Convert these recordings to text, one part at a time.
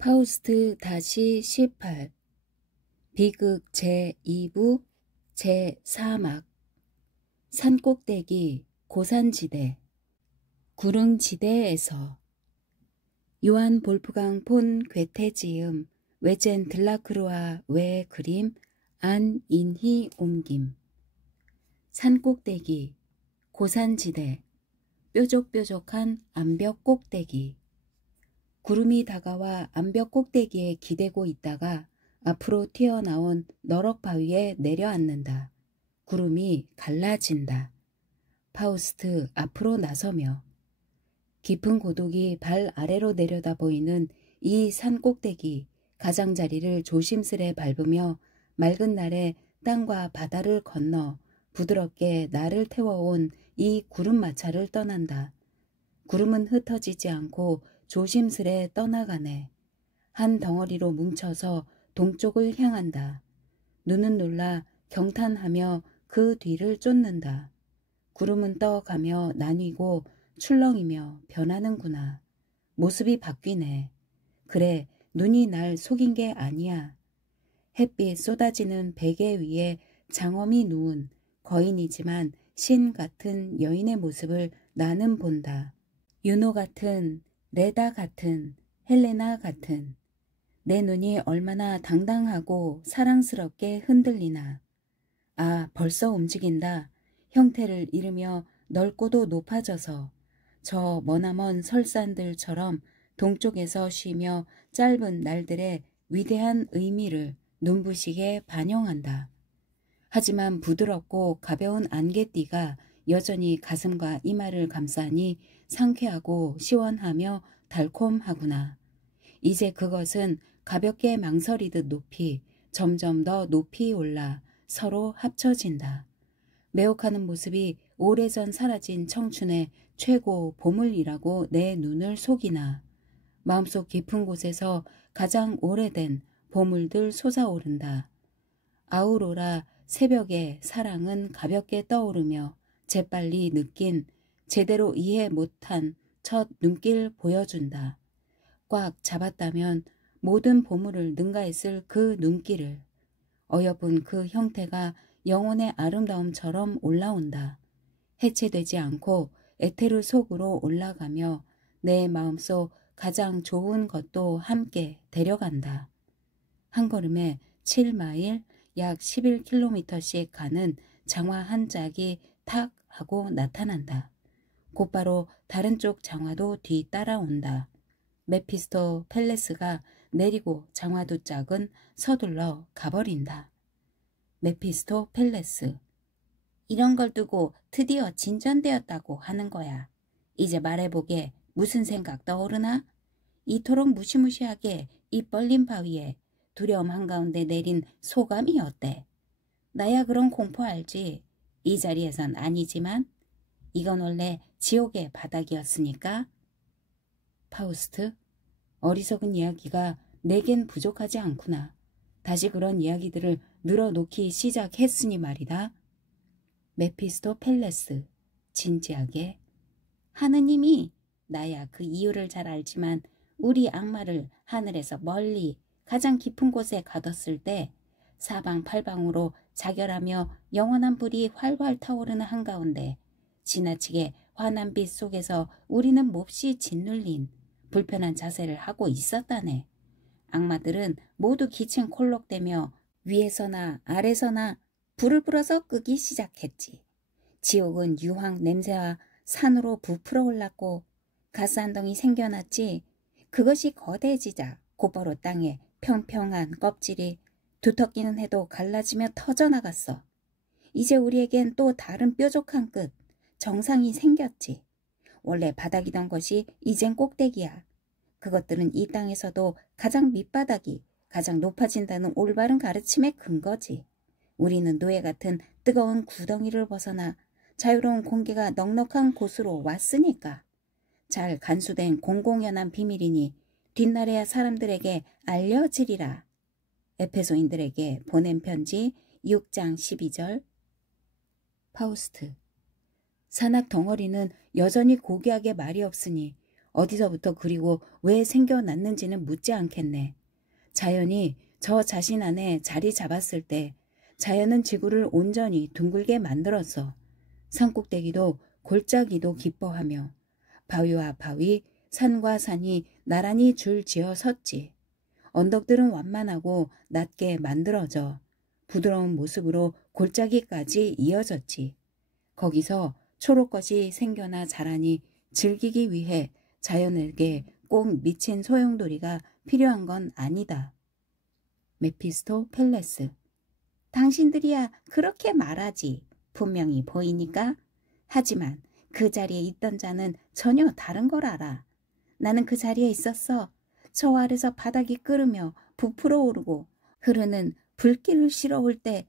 파우스트 다시 18 비극 제2부 제4막 산꼭대기 고산지대 구릉지대에서 요한 볼프강 폰 괴테 지음 외젠 들라크루아 외 그림 안인희 옮김 산꼭대기 고산지대 뾰족뾰족한 암벽 꼭대기 구름이 다가와 암벽 꼭대기에 기대고 있다가 앞으로 튀어나온 너럭 바위에 내려앉는다. 구름이 갈라진다. 파우스트 앞으로 나서며 깊은 고독이 발 아래로 내려다 보이는 이 산 꼭대기 가장자리를 조심스레 밟으며 맑은 날에 땅과 바다를 건너 부드럽게 나를 태워온 이 구름마차를 떠난다. 구름은 흩어지지 않고 조심스레 떠나가네. 한 덩어리로 뭉쳐서 동쪽을 향한다. 눈은 놀라 경탄하며 그 뒤를 쫓는다. 구름은 떠가며 나뉘고 출렁이며 변하는구나. 모습이 바뀌네. 그래, 눈이 날 속인 게 아니야. 햇빛 쏟아지는 베개 위에 장엄히 누운 거인이지만 신 같은 여인의 모습을 나는 본다. 유노 같은, 레다 같은, 헬레나 같은. 내 눈이 얼마나 당당하고 사랑스럽게 흔들리나. 아, 벌써 움직인다. 형태를 잃으며 넓고도 높아져서 저 머나먼 설산들처럼 동쪽에서 쉬며 짧은 날들의 위대한 의미를 눈부시게 반영한다. 하지만 부드럽고 가벼운 안개띠가 여전히 가슴과 이마를 감싸니 상쾌하고 시원하며 달콤하구나. 이제 그것은 가볍게 망설이듯 높이 점점 더 높이 올라 서로 합쳐진다. 매혹하는 모습이 오래전 사라진 청춘의 최고 보물이라고 내 눈을 속이나. 마음속 깊은 곳에서 가장 오래된 보물들 솟아오른다. 아우로라 새벽의 사랑은 가볍게 떠오르며 재빨리 느낀 제대로 이해 못한 첫 눈길 보여준다. 꽉 잡았다면 모든 보물을 능가했을 그 눈길을 어여쁜 그 형태가 영혼의 아름다움처럼 올라온다. 해체되지 않고 에테르 속으로 올라가며 내 마음속 가장 좋은 것도 함께 데려간다. 한 걸음에 7마일 약 11km씩 가는 장화 한 짝이 탁 하고 나타난다. 곧바로 다른 쪽 장화도 뒤 따라온다. 메피스토 펠레스가 내리고 장화 두 짝은 서둘러 가버린다. 메피스토 펠레스. 이런 걸 두고 드디어 진전되었다고 하는 거야. 이제 말해보게 무슨 생각 떠오르나? 이토록 무시무시하게 입 벌린 바위에 두려움 한가운데 내린 소감이 어때? 나야 그런 공포 알지? 이 자리에선 아니지만 이건 원래 지옥의 바닥이었으니까. 파우스트, 어리석은 이야기가 내겐 부족하지 않구나. 다시 그런 이야기들을 늘어놓기 시작했으니 말이다. 메피스토 펠레스, 진지하게. 하느님이, 나야 그 이유를 잘 알지만 우리 악마를 하늘에서 멀리 가장 깊은 곳에 가뒀을 때 사방팔방으로 자결하며 영원한 불이 활활 타오르는 한가운데 지나치게 환한 빛 속에서 우리는 몹시 짓눌린 불편한 자세를 하고 있었다네. 악마들은 모두 기층 콜록대며 위에서나 아래서나 불을 불어서 끄기 시작했지. 지옥은 유황 냄새와 산으로 부풀어 올랐고 가스 한 덩이 생겨났지. 그것이 거대해지자 곧바로 땅에 평평한 껍질이 두텁기는 해도 갈라지며 터져나갔어. 이제 우리에겐 또 다른 뾰족한 끝, 정상이 생겼지. 원래 바닥이던 것이 이젠 꼭대기야. 그것들은 이 땅에서도 가장 밑바닥이 가장 높아진다는 올바른 가르침의 근거지. 우리는 노예 같은 뜨거운 구덩이를 벗어나 자유로운 공기가 넉넉한 곳으로 왔으니까. 잘 간수된 공공연한 비밀이니 뒷날에야 사람들에게 알려지리라. 에페소인들에게 보낸 편지 6장 12절. 파우스트. 산악 덩어리는 여전히 고귀하게 말이 없으니 어디서부터 그리고 왜 생겨났는지는 묻지 않겠네. 자연이 저 자신 안에 자리 잡았을 때 자연은 지구를 온전히 둥글게 만들었어. 산꼭대기도 골짜기도 기뻐하며 바위와 바위, 산과 산이 나란히 줄 지어 섰지. 언덕들은 완만하고 낮게 만들어져 부드러운 모습으로 골짜기까지 이어졌지. 거기서 초록것이 생겨나 자라니 즐기기 위해 자연에게 꼭 미친 소용돌이가 필요한 건 아니다. 메피스토 펠레스. 당신들이야 그렇게 말하지. 분명히 보이니까. 하지만 그 자리에 있던 자는 전혀 다른 걸 알아. 나는 그 자리에 있었어. 저 아래서 바닥이 끓으며 부풀어 오르고 흐르는 불길을 실어올 때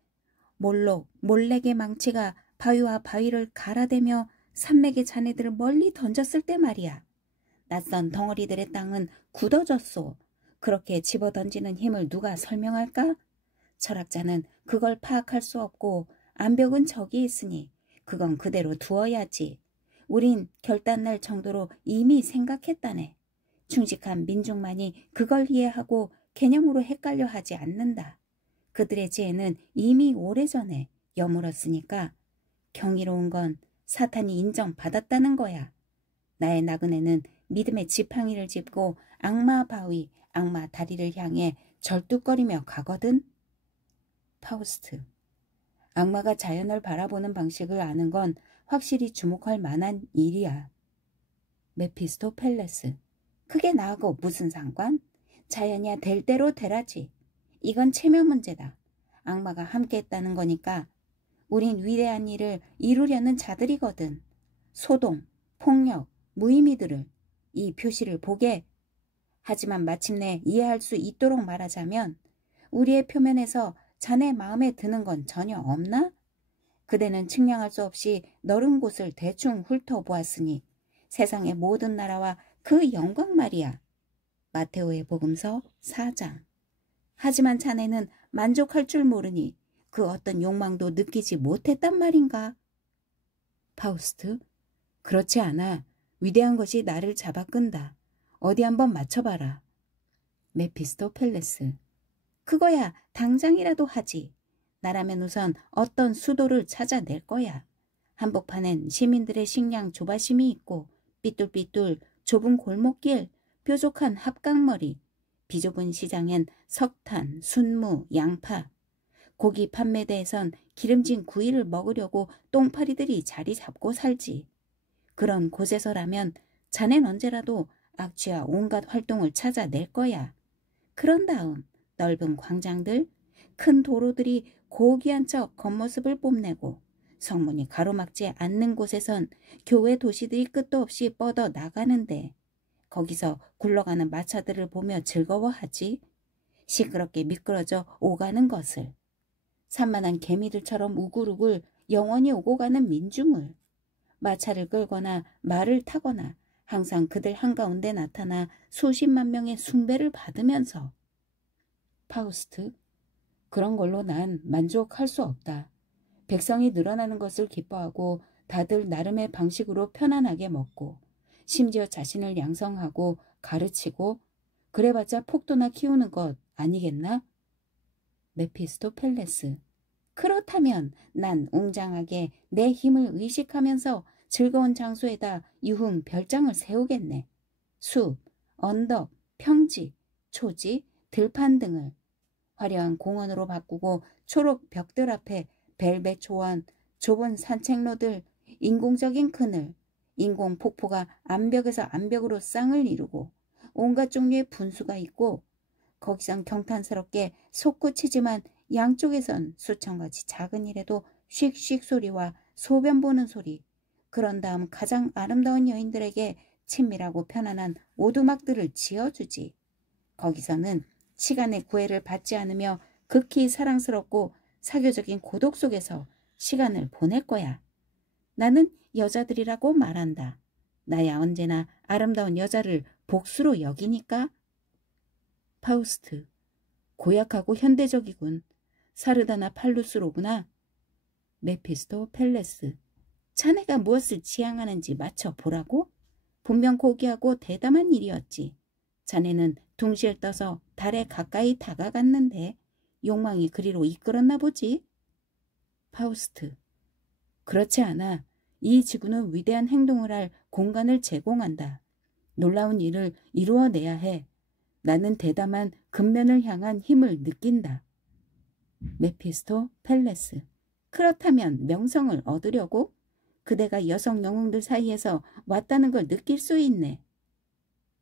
몰래게 망치가 바위와 바위를 갈아대며 산맥의 자네들을 멀리 던졌을 때 말이야. 낯선 덩어리들의 땅은 굳어졌소. 그렇게 집어던지는 힘을 누가 설명할까? 철학자는 그걸 파악할 수 없고 암벽은 저기 있으니 그건 그대로 두어야지. 우린 결단날 정도로 이미 생각했다네. 충직한 민중만이 그걸 이해하고 개념으로 헷갈려 하지 않는다. 그들의 지혜는 이미 오래전에 여물었으니까 경이로운 건 사탄이 인정받았다는 거야. 나의 나그네는 믿음의 지팡이를 짚고 악마 바위, 악마 다리를 향해 절뚝거리며 가거든. 파우스트. 악마가 자연을 바라보는 방식을 아는 건 확실히 주목할 만한 일이야. 메피스토 펠레스. 그게 나하고 무슨 상관? 자연이야 될 대로 되라지. 이건 체면 문제다. 악마가 함께했다는 거니까. 우린 위대한 일을 이루려는 자들이거든. 소동, 폭력, 무의미들을 이 표시를 보게. 하지만 마침내 이해할 수 있도록 말하자면 우리의 표면에서 자네 마음에 드는 건 전혀 없나? 그대는 측량할 수 없이 너른 곳을 대충 훑어보았으니 세상의 모든 나라와 그 영광 말이야. 마테오의 복음서 4장. 하지만 자네는 만족할 줄 모르니 그 어떤 욕망도 느끼지 못했단 말인가? 파우스트. 그렇지 않아. 위대한 것이 나를 잡아 끈다. 어디 한번 맞춰봐라. 메피스토 펠레스. 그거야 당장이라도 하지. 나라면 우선 어떤 수도를 찾아낼 거야. 한복판엔 시민들의 식량 조바심이 있고 삐뚤삐뚤 좁은 골목길, 뾰족한 합강머리, 비좁은 시장엔 석탄, 순무, 양파, 고기 판매대에선 기름진 구이를 먹으려고 똥파리들이 자리 잡고 살지. 그런 곳에서라면 자넨 언제라도 악취와 온갖 활동을 찾아낼 거야. 그런 다음 넓은 광장들, 큰 도로들이 고귀한 척 겉모습을 뽐내고 성문이 가로막지 않는 곳에선 교회 도시들이 끝도 없이 뻗어 나가는데 거기서 굴러가는 마차들을 보며 즐거워하지. 시끄럽게 미끄러져 오가는 것을. 산만한 개미들처럼 우글우글 영원히 오고 가는 민중을. 마차를 끌거나 말을 타거나 항상 그들 한가운데 나타나 수십만 명의 숭배를 받으면서. 파우스트. 그런 걸로 난 만족할 수 없다. 백성이 늘어나는 것을 기뻐하고 다들 나름의 방식으로 편안하게 먹고 심지어 자신을 양성하고 가르치고 그래봤자 폭도나 키우는 것 아니겠나? 메피스토 펠레스. 그렇다면 난 웅장하게 내 힘을 의식하면서 즐거운 장소에다 유흥 별장을 세우겠네. 숲, 언덕, 평지, 초지, 들판 등을 화려한 공원으로 바꾸고 초록 벽들 앞에 벨벳 초원, 좁은 산책로들, 인공적인 그늘, 인공 폭포가 암벽에서 암벽으로 쌍을 이루고 온갖 종류의 분수가 있고 거기선 경탄스럽게 솟구치지만 양쪽에선 수천 가지 작은 일에도 씩씩 소리와 소변 보는 소리, 그런 다음 가장 아름다운 여인들에게 친밀하고 편안한 오두막들을 지어주지. 거기서는 시간의 구애를 받지 않으며 극히 사랑스럽고 사교적인 고독 속에서 시간을 보낼 거야. 나는 여자들이라고 말한다. 나야 언제나 아름다운 여자를 복수로 여기니까. 파우스트. 고약하고 현대적이군. 사르다나 팔루스로구나. 메피스토 펠레스. 자네가 무엇을 지향하는지 맞춰보라고? 분명 고귀하고 대담한 일이었지. 자네는 둥실 떠서 달에 가까이 다가갔는데 욕망이 그리로 이끌었나 보지. 파우스트. 그렇지 않아. 이 지구는 위대한 행동을 할 공간을 제공한다. 놀라운 일을 이루어내야 해. 나는 대담한 근면을 향한 힘을 느낀다. 메피스토 펠레스. 그렇다면 명성을 얻으려고? 그대가 여성 영웅들 사이에서 왔다는 걸 느낄 수 있네.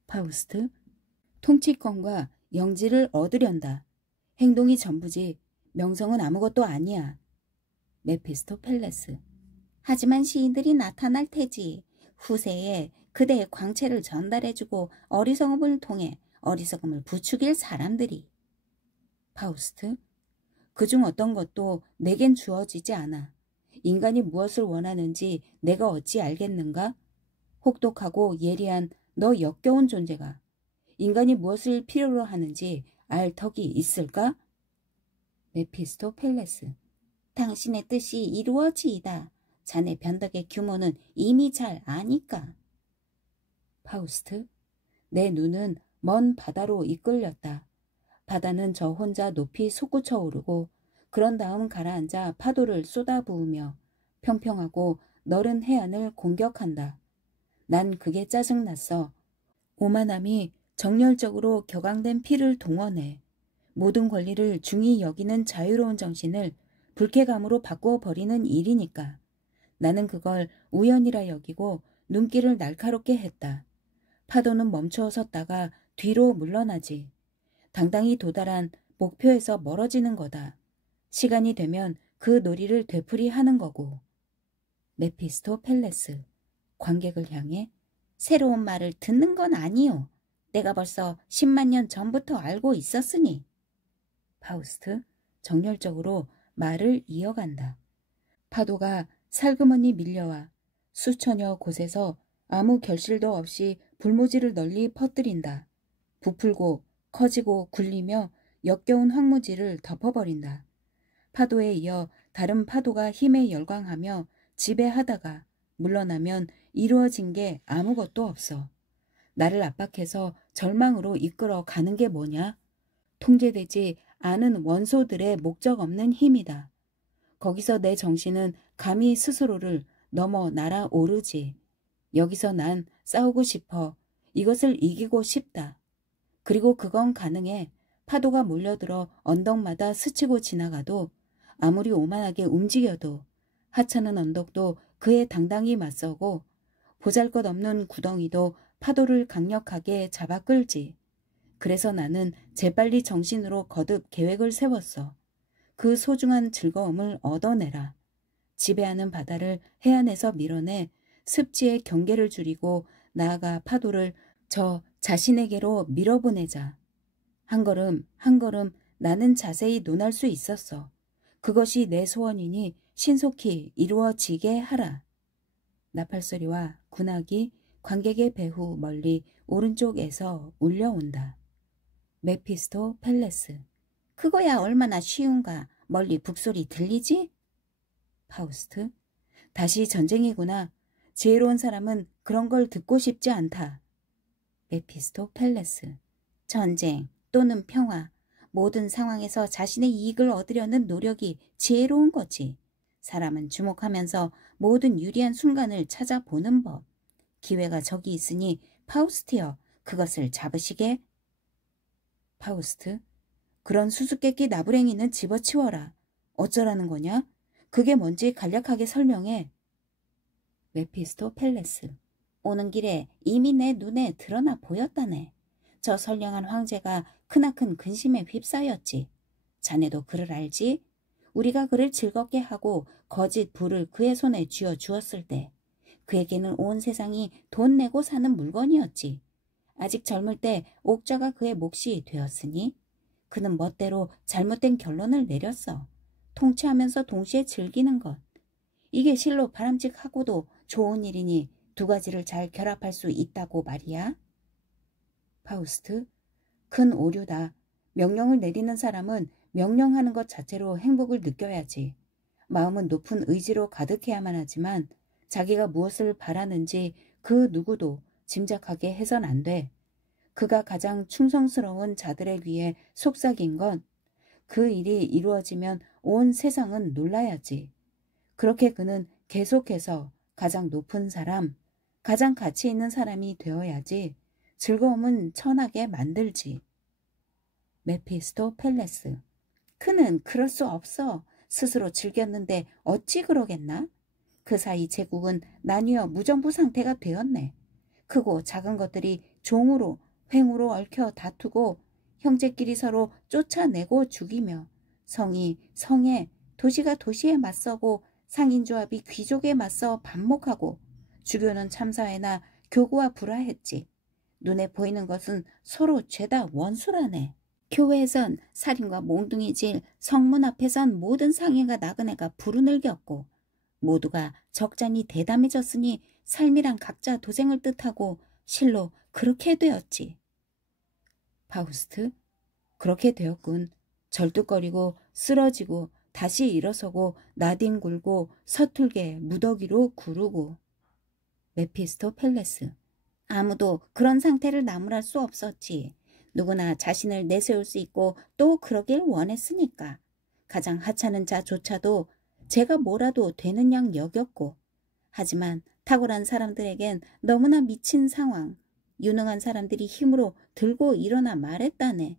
파우스트. 통치권과 영지를 얻으련다. 행동이 전부지. 명성은 아무것도 아니야. 메피스토 펠레스. 하지만 시인들이 나타날 테지. 후세에 그대의 광채를 전달해주고 어리석음을 통해 어리석음을 부추길 사람들이. 파우스트. 그중 어떤 것도 내겐 주어지지 않아. 인간이 무엇을 원하는지 내가 어찌 알겠는가? 혹독하고 예리한 너 역겨운 존재가 인간이 무엇을 필요로 하는지 알 턱이 있을까? 메피스토 펠레스. 당신의 뜻이 이루어지이다. 자네 변덕의 규모는 이미 잘 아니까. 파우스트. 내 눈은 먼 바다로 이끌렸다. 바다는 저 혼자 높이 솟구쳐 오르고 그런 다음 가라앉아 파도를 쏟아부으며 평평하고 너른 해안을 공격한다. 난 그게 짜증났어. 오만함이 정열적으로 격앙된 피를 동원해 모든 권리를 중히 여기는 자유로운 정신을 불쾌감으로 바꾸어 버리는 일이니까. 나는 그걸 우연이라 여기고 눈길을 날카롭게 했다. 파도는 멈추어 섰다가 뒤로 물러나지. 당당히 도달한 목표에서 멀어지는 거다. 시간이 되면 그 놀이를 되풀이하는 거고. 메피스토 펠레스. 관객을 향해 새로운 말을 듣는 건 아니요. 내가 벌써 10만 년 전부터 알고 있었으니. 파우스트. 정열적으로 말을 이어간다. 파도가 살그머니 밀려와 수천여 곳에서 아무 결실도 없이 불모지를 널리 퍼뜨린다. 부풀고 커지고 굴리며 역겨운 황무지를 덮어버린다. 파도에 이어 다른 파도가 힘에 열광하며 지배하다가 물러나면 이루어진 게 아무것도 없어. 나를 압박해서 절망으로 이끌어 가는 게 뭐냐? 통제되지 않은 원소들의 목적 없는 힘이다. 거기서 내 정신은 감히 스스로를 넘어 날아오르지. 여기서 난 싸우고 싶어. 이것을 이기고 싶다. 그리고 그건 가능해. 파도가 몰려들어 언덕마다 스치고 지나가도 아무리 오만하게 움직여도 하찮은 언덕도 그에 당당히 맞서고 보잘것없는 구덩이도 파도를 강력하게 잡아 끌지. 그래서 나는 재빨리 정신으로 거듭 계획을 세웠어. 그 소중한 즐거움을 얻어내라. 지배하는 바다를 해안에서 밀어내 습지의 경계를 줄이고 나아가 파도를 저 자신에게로 밀어보내자. 한 걸음 한 걸음 나는 자세히 논할 수 있었어. 그것이 내 소원이니 신속히 이루어지게 하라. 나팔소리와 군악이 관객의 배후 멀리 오른쪽에서 울려온다. 메피스토 펠레스. 그거야 얼마나 쉬운가. 멀리 북소리 들리지? 파우스트. 다시 전쟁이구나. 지혜로운 사람은 그런 걸 듣고 싶지 않다. 메피스토 펠레스. 전쟁 또는 평화. 모든 상황에서 자신의 이익을 얻으려는 노력이 지혜로운 거지. 사람은 주목하면서 모든 유리한 순간을 찾아보는 법. 기회가 저기 있으니 파우스트여 그것을 잡으시게. 파우스트. 그런 수수께끼 나부랭이는 집어치워라. 어쩌라는 거냐? 그게 뭔지 간략하게 설명해. 메피스토 펠레스. 오는 길에 이미 내 눈에 드러나 보였다네. 저 선량한 황제가 크나큰 근심에 휩싸였지. 자네도 그를 알지? 우리가 그를 즐겁게 하고 거짓 부를 그의 손에 쥐어 주었을 때 그에게는 온 세상이 돈 내고 사는 물건이었지. 아직 젊을 때 옥좌가 그의 몫이 되었으니 그는 멋대로 잘못된 결론을 내렸어. 통치하면서 동시에 즐기는 것. 이게 실로 바람직하고도 좋은 일이니 두 가지를 잘 결합할 수 있다고 말이야. 파우스트. 큰 오류다. 명령을 내리는 사람은 명령하는 것 자체로 행복을 느껴야지. 마음은 높은 의지로 가득해야만 하지만 자기가 무엇을 바라는지 그 누구도 짐작하게 해선 안 돼. 그가 가장 충성스러운 자들에 귀에 속삭인 건 그 일이 이루어지면 온 세상은 놀라야지. 그렇게 그는 계속해서 가장 높은 사람, 가장 가치 있는 사람이 되어야지 즐거움은 천하게 만들지. 메피스토펠레스. 그는 그럴 수 없어. 스스로 즐겼는데 어찌 그러겠나? 그 사이 제국은 나뉘어 무정부 상태가 되었네. 크고 작은 것들이 종으로 횡으로 얽혀 다투고 형제끼리 서로 쫓아내고 죽이며 성이 성에 도시가 도시에 맞서고 상인조합이 귀족에 맞서 반목하고 주교는 참사회나 교구와 불화했지. 눈에 보이는 것은 서로 죄다 원수라네. 교회에선 살인과 몽둥이질, 성문 앞에선 모든 상해가 나그네가 불운을 겪고 모두가 적잖이 대담해졌으니 삶이란 각자 도생을 뜻하고 실로 그렇게 되었지. 파우스트, 그렇게 되었군. 절뚝거리고 쓰러지고 다시 일어서고 나뒹굴고 서툴게 무더기로 구르고. 메피스토펠레스. 아무도 그런 상태를 나무랄 수 없었지. 누구나 자신을 내세울 수 있고 또 그러길 원했으니까. 가장 하찮은 자조차도 제가 뭐라도 되는 양 여겼고. 하지만 탁월한 사람들에겐 너무나 미친 상황. 유능한 사람들이 힘으로 들고 일어나 말했다네.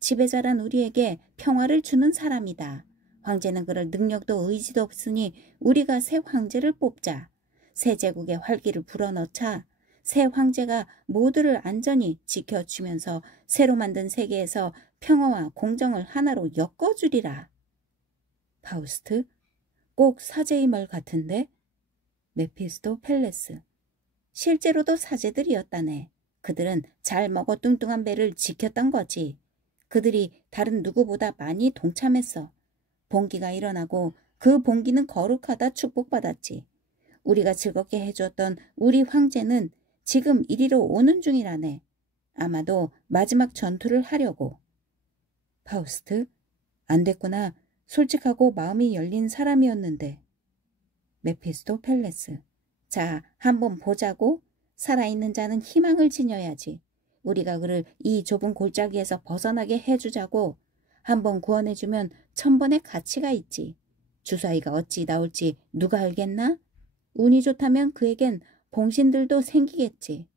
지배자란 우리에게 평화를 주는 사람이다. 황제는 그럴 능력도 의지도 없으니 우리가 새 황제를 뽑자. 새 제국의 활기를 불어넣자. 새 황제가 모두를 안전히 지켜주면서 새로 만든 세계에서 평화와 공정을 하나로 엮어주리라. 파우스트, 꼭 사제의 말 같은데? 메피스토펠레스. 실제로도 사제들이었다네. 그들은 잘 먹어 뚱뚱한 배를 지켰던 거지. 그들이 다른 누구보다 많이 동참했어. 봉기가 일어나고 그 봉기는 거룩하다 축복받았지. 우리가 즐겁게 해줬던 우리 황제는 지금 이리로 오는 중이라네. 아마도 마지막 전투를 하려고. 파우스트, 안 됐구나. 솔직하고 마음이 열린 사람이었는데. 메피스토펠레스. 자, 한번 보자고. 살아있는 자는 희망을 지녀야지. 우리가 그를 이 좁은 골짜기에서 벗어나게 해주자고. 한번 구원해주면 천번의 가치가 있지. 주사위가 어찌 나올지 누가 알겠나? 운이 좋다면 그에겐 봉신들도 생기겠지.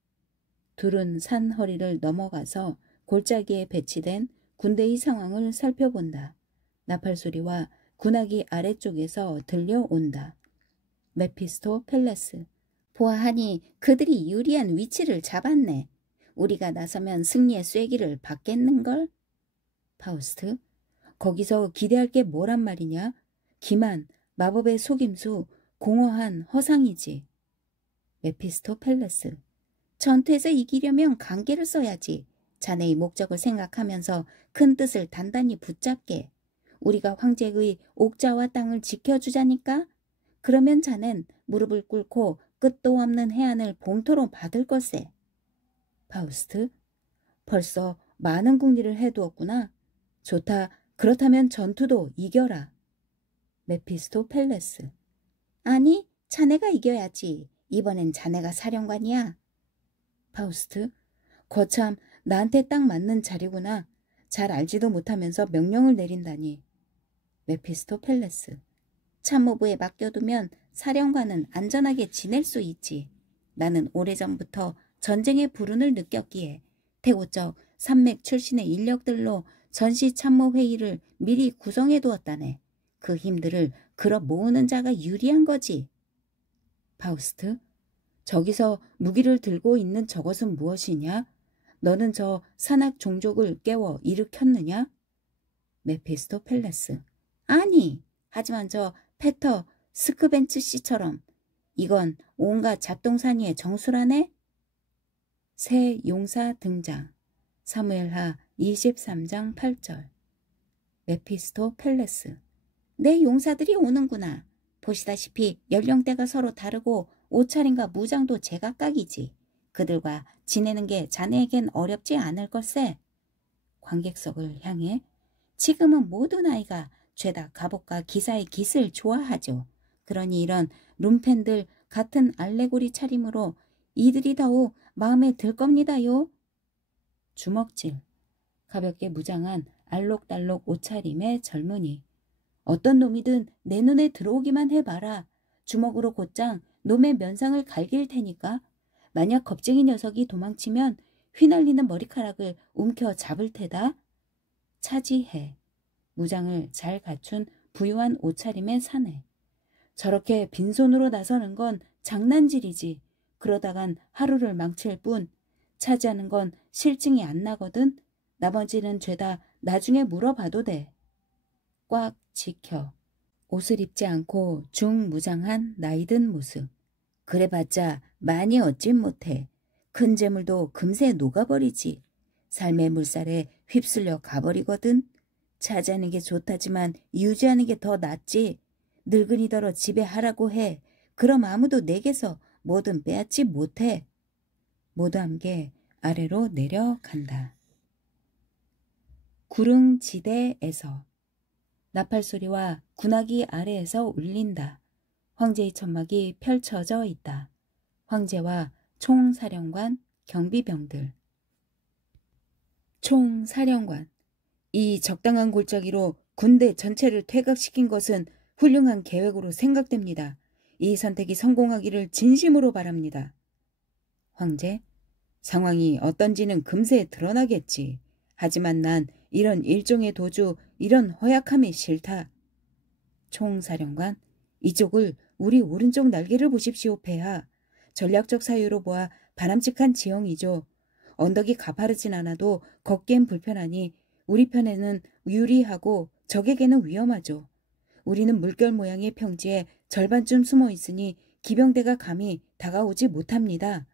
둘은 산 허리를 넘어가서 골짜기에 배치된 군대의 상황을 살펴본다. 나팔소리와 군악이 아래쪽에서 들려온다. 메피스토펠레스. 보아하니 그들이 유리한 위치를 잡았네. 우리가 나서면 승리의 쐐기를 받겠는걸? 파우스트. 거기서 기대할 게 뭐란 말이냐? 기만, 마법의 속임수, 공허한 허상이지. 메피스토펠레스. 전투에서 이기려면 관계를 써야지. 자네의 목적을 생각하면서 큰 뜻을 단단히 붙잡게. 우리가 황제의 옥자와 땅을 지켜주자니까? 그러면 자넨 무릎을 꿇고 끝도 없는 해안을 봉토로 받을 걸세. 파우스트. 벌써 많은 궁리를 해두었구나. 좋다. 그렇다면 전투도 이겨라. 메피스토펠레스. 아니, 자네가 이겨야지. 이번엔 자네가 사령관이야. 파우스트. 거참 나한테 딱 맞는 자리구나. 잘 알지도 못하면서 명령을 내린다니. 메피스토펠레스. 참모부에 맡겨두면 사령관은 안전하게 지낼 수 있지. 나는 오래전부터 전쟁의 불운을 느꼈기에 태고적 산맥 출신의 인력들로 전시참모회의를 미리 구성해두었다네. 그 힘들을 끌어 모으는 자가 유리한 거지. 파우스트. 저기서 무기를 들고 있는 저것은 무엇이냐? 너는 저 산악 종족을 깨워 일으켰느냐? 메피스토펠레스. 아니, 하지만 저 페터 스크벤츠 씨처럼 이건 온갖 잡동사니의 정수라네? 새 용사 등장. 사무엘하 23장 8절. 메피스토펠레스. 내 용사들이 오는구나. 보시다시피 연령대가 서로 다르고 옷차림과 무장도 제각각이지. 그들과 지내는 게 자네에겐 어렵지 않을 걸세. 관객석을 향해. 지금은 모든 아이가 죄다 갑옷과 기사의 깃을 좋아하죠. 그러니 이런 룸펜들 같은 알레고리 차림으로 이들이 다오 마음에 들 겁니다요. 주먹질. 가볍게 무장한 알록달록 옷차림의 젊은이. 어떤 놈이든 내 눈에 들어오기만 해봐라. 주먹으로 곧장 놈의 면상을 갈길 테니까. 만약 겁쟁이 녀석이 도망치면 휘날리는 머리카락을 움켜 잡을 테다. 차지해. 무장을 잘 갖춘 부유한 옷차림의 사내. 저렇게 빈손으로 나서는 건 장난질이지. 그러다간 하루를 망칠 뿐. 차지하는 건 실증이 안 나거든. 나머지는 죄다 나중에 물어봐도 돼. 꽉 지켜. 옷을 입지 않고 중무장한 나이든 모습. 그래봤자 많이 얻진 못해. 큰 재물도 금세 녹아버리지. 삶의 물살에 휩쓸려 가버리거든. 차지하는 게 좋다지만 유지하는 게 더 낫지. 늙은이더러 집에 하라고 해. 그럼 아무도 내게서 뭐든 빼앗지 못해. 모두 함께 아래로 내려간다. 구릉지대에서 나팔소리와 군화기 아래에서 울린다. 황제의 천막이 펼쳐져 있다. 황제와 총사령관, 경비병들. 총사령관. 이 적당한 골짜기로 군대 전체를 퇴각시킨 것은 훌륭한 계획으로 생각됩니다. 이 선택이 성공하기를 진심으로 바랍니다. 황제. 상황이 어떤지는 금세 드러나겠지. 하지만 난 이런 일종의 도주, 이런 허약함이 싫다. 총사령관. 이쪽을 우리 오른쪽 날개를 보십시오, 폐하. 전략적 사유로 보아 바람직한 지형이죠. 언덕이 가파르진 않아도 걷기엔 불편하니 우리 편에는 유리하고 적에게는 위험하죠. 우리는 물결 모양의 평지에 절반쯤 숨어 있으니 기병대가 감히 다가오지 못합니다.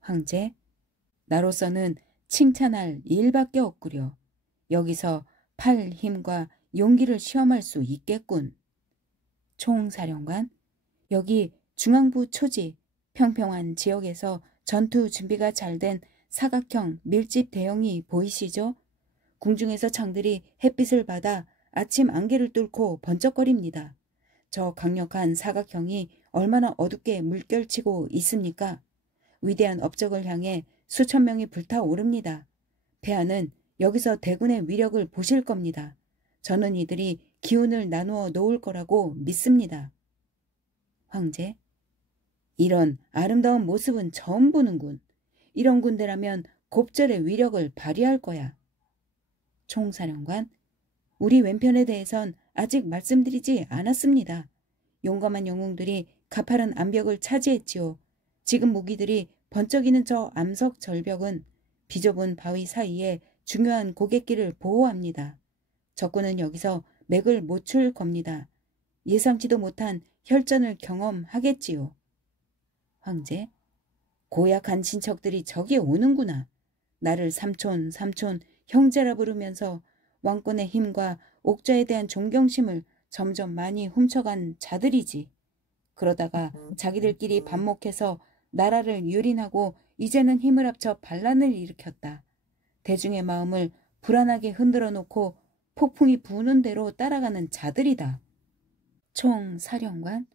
황제. 나로서는 칭찬할 일밖에 없구려. 여기서 팔 힘과 용기를 시험할 수 있겠군. 총사령관. 여기 중앙부 초지 평평한 지역에서 전투 준비가 잘 된 사각형 밀집 대형이 보이시죠? 궁중에서 창들이 햇빛을 받아 아침 안개를 뚫고 번쩍거립니다. 저 강력한 사각형이 얼마나 어둡게 물결치고 있습니까? 위대한 업적을 향해 수천 명이 불타오릅니다. 폐하는 여기서 대군의 위력을 보실 겁니다. 저는 이들이 기운을 나누어 놓을 거라고 믿습니다. 황제. 이런 아름다운 모습은 처음 보는군. 이런 군대라면 곱절의 위력을 발휘할 거야. 총사령관. 우리 왼편에 대해선 아직 말씀드리지 않았습니다. 용감한 영웅들이 가파른 암벽을 차지했지요. 지금 무기들이 번쩍이는 저 암석 절벽은 비좁은 바위 사이에 중요한 고갯길을 보호합니다. 적군은 여기서 맥을 못 출 겁니다. 예상치도 못한 혈전을 경험하겠지요. 황제. 고약한 친척들이 저기 오는구나. 나를 삼촌 형제라 부르면서 왕권의 힘과 옥좌에 대한 존경심을 점점 많이 훔쳐간 자들이지. 그러다가 자기들끼리 반목해서 나라를 유린하고 이제는 힘을 합쳐 반란을 일으켰다. 대중의 마음을 불안하게 흔들어 놓고 폭풍이 부는 대로 따라가는 자들이다. 총사령관.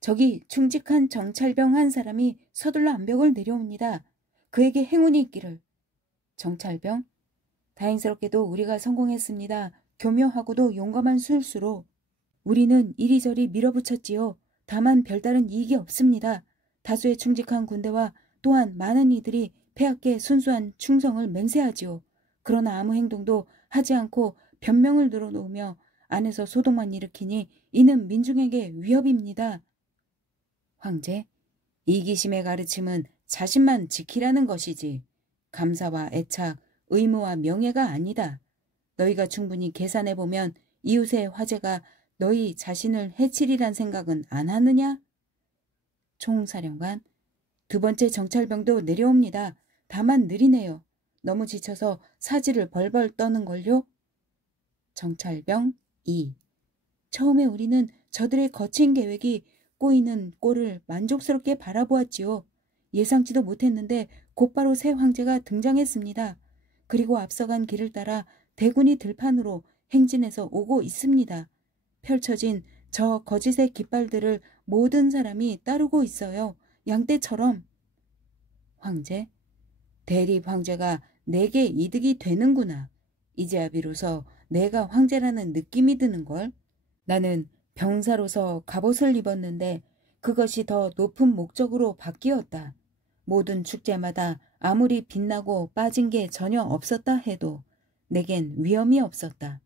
저기 충직한 정찰병 한 사람이 서둘러 암벽을 내려옵니다. 그에게 행운이 있기를. 정찰병. 다행스럽게도 우리가 성공했습니다. 교묘하고도 용감한 술수로. 우리는 이리저리 밀어붙였지요. 다만 별다른 이익이 없습니다. 다수의 충직한 군대와 또한 많은 이들이 폐하께 순수한 충성을 맹세하지요. 그러나 아무 행동도 하지 않고 변명을 늘어놓으며 안에서 소동만 일으키니 이는 민중에게 위협입니다. 황제. 이기심의 가르침은 자신만 지키라는 것이지 감사와 애착, 의무와 명예가 아니다. 너희가 충분히 계산해보면 이웃의 화재가 너희 자신을 해치리란 생각은 안 하느냐? 총사령관. 두 번째 정찰병도 내려옵니다. 다만 느리네요. 너무 지쳐서 사지를 벌벌 떠는걸요? 정찰병 2. 처음에 우리는 저들의 거친 계획이 꼬이는 꼴을 만족스럽게 바라보았지요. 예상치도 못했는데 곧바로 새 황제가 등장했습니다. 그리고 앞서간 길을 따라 대군이 들판으로 행진해서 오고 있습니다. 펼쳐진 저 거짓의 깃발들을 모든 사람이 따르고 있어요. 양떼처럼. 황제? 대립 황제가 내게 이득이 되는구나. 이제야 비로소 내가 황제라는 느낌이 드는걸. 나는 병사로서 갑옷을 입었는데 그것이 더 높은 목적으로 바뀌었다. 모든 축제마다 아무리 빛나고 빠진 게 전혀 없었다 해도 내겐 위험이 없었다.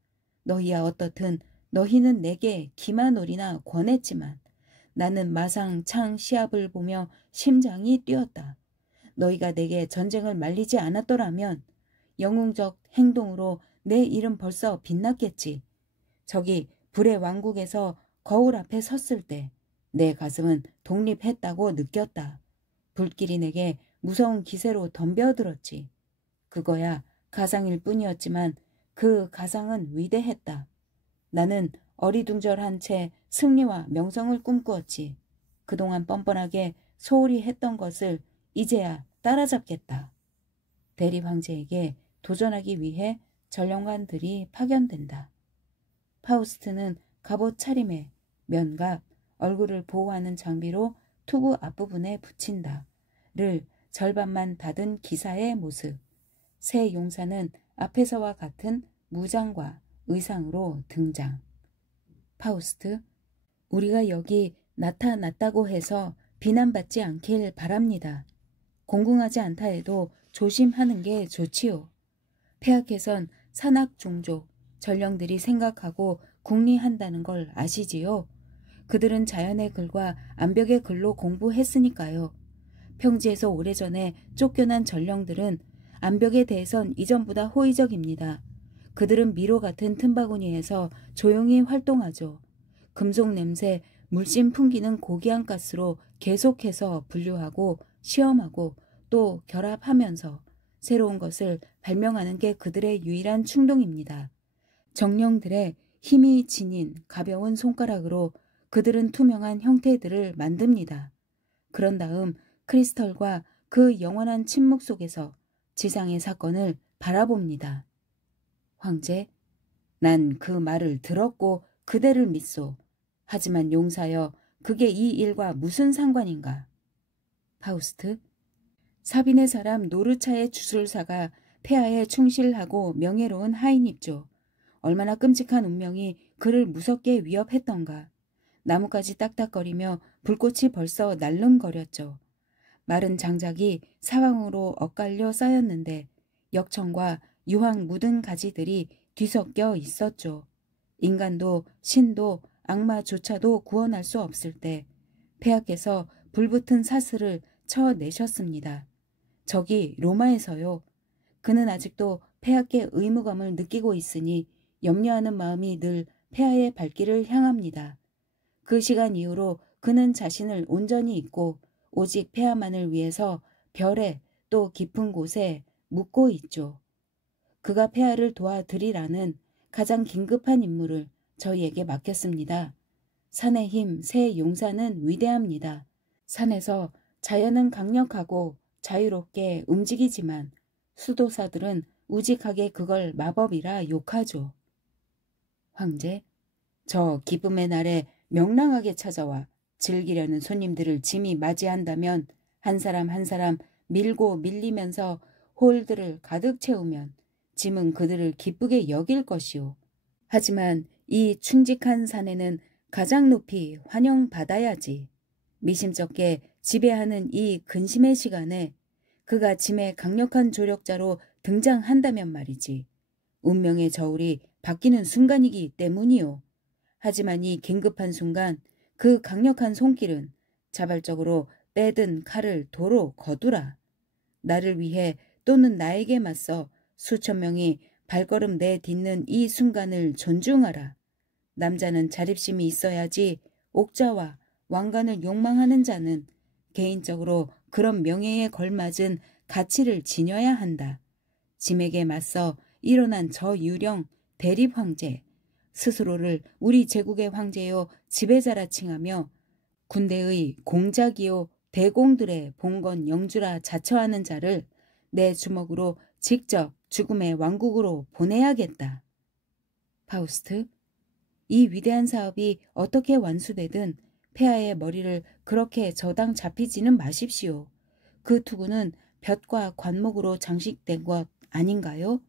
너희야 어떻든 너희는 내게 기마놀이나 권했지만 나는 마상 창 시합을 보며 심장이 뛰었다. 너희가 내게 전쟁을 말리지 않았더라면 영웅적 행동으로 내 이름 벌써 빛났겠지. 저기 불의 왕국에서 거울 앞에 섰을 때 내 가슴은 독립했다고 느꼈다. 불길이 내게 무서운 기세로 덤벼들었지. 그거야 가상일 뿐이었지만 그 가상은 위대했다. 나는 어리둥절한 채 승리와 명성을 꿈꾸었지. 그동안 뻔뻔하게 소홀히 했던 것을 이제야 따라잡겠다. 대립 황제에게 도전하기 위해 전령관들이 파견된다. 파우스트는 갑옷 차림에 면갑, 얼굴을 보호하는 장비로 투구 앞부분에 붙인다. 를 절반만 닫은 기사의 모습. 새 용사는 앞에서와 같은 무장과 의상으로 등장. 파우스트, 우리가 여기 나타났다고 해서 비난받지 않길 바랍니다. 공공하지 않다 해도 조심하는 게 좋지요. 폐하께선 산악종족, 전령들이 생각하고 궁리한다는 걸 아시지요? 그들은 자연의 글과 암벽의 글로 공부했으니까요. 평지에서 오래전에 쫓겨난 전령들은 암벽에 대해선 이전보다 호의적입니다. 그들은 미로 같은 틈바구니에서 조용히 활동하죠. 금속 냄새, 물씬 풍기는 고귀한 가스로 계속해서 분류하고 시험하고 또 결합하면서 새로운 것을 발명하는 게 그들의 유일한 충동입니다. 정령들의 힘이 지닌 가벼운 손가락으로 그들은 투명한 형태들을 만듭니다. 그런 다음 크리스털과 그 영원한 침묵 속에서 지상의 사건을 바라봅니다. 황제, 난 그 말을 들었고 그대를 믿소. 하지만 용사여, 그게 이 일과 무슨 상관인가? 파우스트, 사빈의 사람 노르차의 주술사가 폐하에 충실하고 명예로운 하인입죠. 얼마나 끔찍한 운명이 그를 무섭게 위협했던가. 나뭇가지 딱딱거리며 불꽃이 벌써 날름거렸죠. 마른 장작이 사방으로 엇갈려 쌓였는데 역청과 유황 묻은 가지들이 뒤섞여 있었죠. 인간도 신도 악마조차도 구원할 수 없을 때 폐하께서 불붙은 사슬을 쳐내셨습니다. 저기 로마에서요. 그는 아직도 폐하께 의무감을 느끼고 있으니 염려하는 마음이 늘 폐하의 발길을 향합니다. 그 시간 이후로 그는 자신을 온전히 잊고 오직 폐하만을 위해서 별에 또 깊은 곳에 묻고 있죠. 그가 폐하를 도와드리라는 가장 긴급한 임무를 저희에게 맡겼습니다. 산의 힘 새 용사는 위대합니다. 산에서 자연은 강력하고 자유롭게 움직이지만 수도사들은 우직하게 그걸 마법이라 욕하죠. 황제, 저 기쁨의 날에 명랑하게 찾아와 즐기려는 손님들을 짐이 맞이한다면 한 사람 한 사람 밀고 밀리면서 홀들을 가득 채우면 짐은 그들을 기쁘게 여길 것이오. 하지만 이 충직한 사내는 가장 높이 환영받아야지. 미심쩍게 지배하는 이 근심의 시간에 그가 짐의 강력한 조력자로 등장한다면 말이지. 운명의 저울이 바뀌는 순간이기 때문이오. 하지만 이 긴급한 순간 그 강력한 손길은 자발적으로 빼든 칼을 도로 거두라. 나를 위해 또는 나에게 맞서 수천 명이 발걸음 내딛는 이 순간을 존중하라. 남자는 자립심이 있어야지 옥자와 왕관을 욕망하는 자는 개인적으로 그런 명예에 걸맞은 가치를 지녀야 한다. 짐에게 맞서 일어난 저 유령 대립 황제, 스스로를 우리 제국의 황제요 지배자라 칭하며 군대의 공작이요 대공들의 봉건 영주라 자처하는 자를 내 주먹으로 직접 죽음의 왕국으로 보내야겠다. 파우스트, 이 위대한 사업이 어떻게 완수되든 폐하의 머리를 그렇게 저당 잡히지는 마십시오. 그 투구는 볕과 관목으로 장식된 것 아닌가요?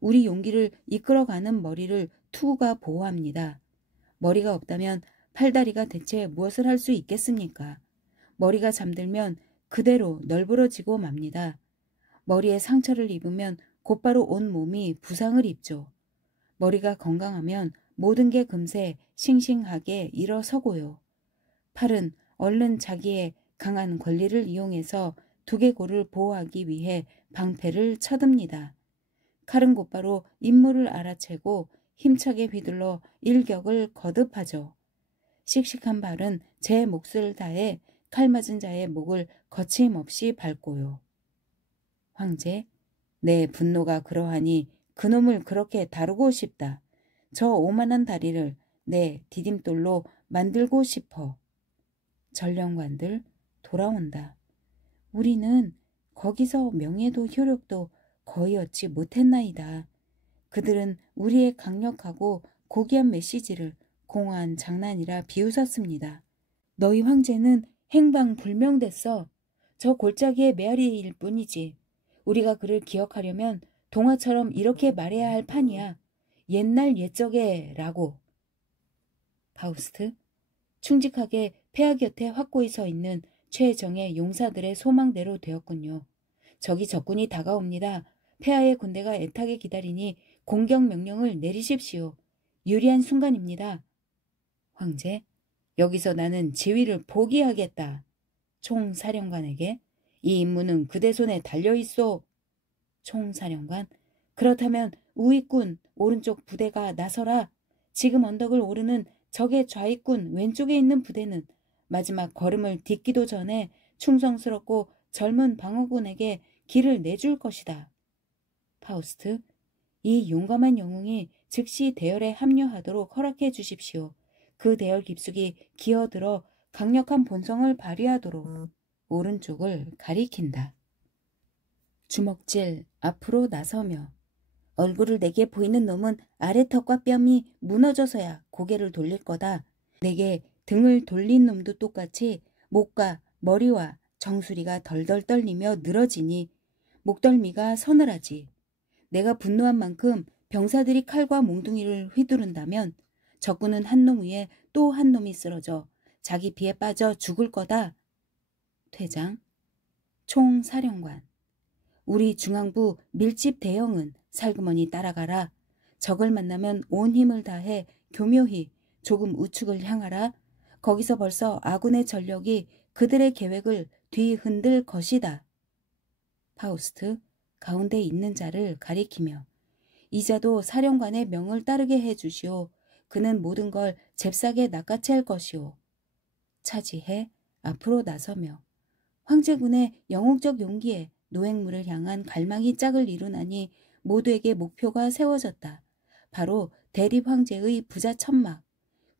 우리 용기를 이끌어가는 머리를 투구가 보호합니다. 머리가 없다면 팔다리가 대체 무엇을 할 수 있겠습니까? 머리가 잠들면 그대로 널브러지고 맙니다. 머리에 상처를 입으면 곧바로 온 몸이 부상을 입죠. 머리가 건강하면 모든 게 금세 싱싱하게 일어서고요. 팔은 얼른 자기의 강한 권리를 이용해서 두개골을 보호하기 위해 방패를 쳐듭니다. 칼은 곧바로 임무를 알아채고 힘차게 휘둘러 일격을 거듭하죠. 씩씩한 발은 제 몫을 다해 칼 맞은 자의 목을 거침없이 밟고요. 황제, 내 분노가 그러하니 그놈을 그렇게 다루고 싶다. 저 오만한 다리를 내 디딤돌로 만들고 싶어. 전령관들 돌아온다. 우리는 거기서 명예도 효력도 거의 얻지 못했나이다. 그들은 우리의 강력하고 고귀한 메시지를 공허한 장난이라 비웃었습니다. 너희 황제는 행방불명됐어. 저 골짜기의 메아리일 뿐이지. 우리가 그를 기억하려면 동화처럼 이렇게 말해야 할 판이야. 옛날 옛적에 라고. 파우스트, 충직하게 폐하 곁에 확고히 서 있는 최정의 용사들의 소망대로 되었군요. 저기 적군이 다가옵니다. 폐하의 군대가 애타게 기다리니 공격 명령을 내리십시오. 유리한 순간입니다. 황제, 여기서 나는 지위를 포기하겠다. 총사령관에게 이 임무는 그대 손에 달려있소. 총사령관, 그렇다면 우익군 오른쪽 부대가 나서라. 지금 언덕을 오르는 적의 좌익군 왼쪽에 있는 부대는 마지막 걸음을 딛기도 전에 충성스럽고 젊은 방어군에게 길을 내줄 것이다. 파우스트, 이 용감한 영웅이 즉시 대열에 합류하도록 허락해 주십시오. 그 대열 깊숙이 기어들어 강력한 본성을 발휘하도록. 오른쪽을 가리킨다. 주먹질 앞으로 나서며 얼굴을 내게 보이는 놈은 아래턱과 뺨이 무너져서야 고개를 돌릴 거다. 내게 등을 돌린 놈도 똑같이 목과 머리와 정수리가 덜덜 떨리며 늘어지니 목덜미가 서늘하지. 내가 분노한 만큼 병사들이 칼과 몽둥이를 휘두른다면 적군은 한 놈 위에 또 한 놈이 쓰러져 자기 비에 빠져 죽을 거다. 퇴장, 총사령관, 우리 중앙부 밀집 대형은 살그머니 따라가라. 적을 만나면 온 힘을 다해 교묘히 조금 우측을 향하라. 거기서 벌써 아군의 전력이 그들의 계획을 뒤흔들 것이다. 파우스트, 가운데 있는 자를 가리키며 이자도 사령관의 명을 따르게 해주시오. 그는 모든 걸 잽싸게 낚아챌 것이오. 차지해 앞으로 나서며 황제군의 영웅적 용기에 노획물을 향한 갈망이 짝을 이루나니 모두에게 목표가 세워졌다. 바로 대립 황제의 부자 천막.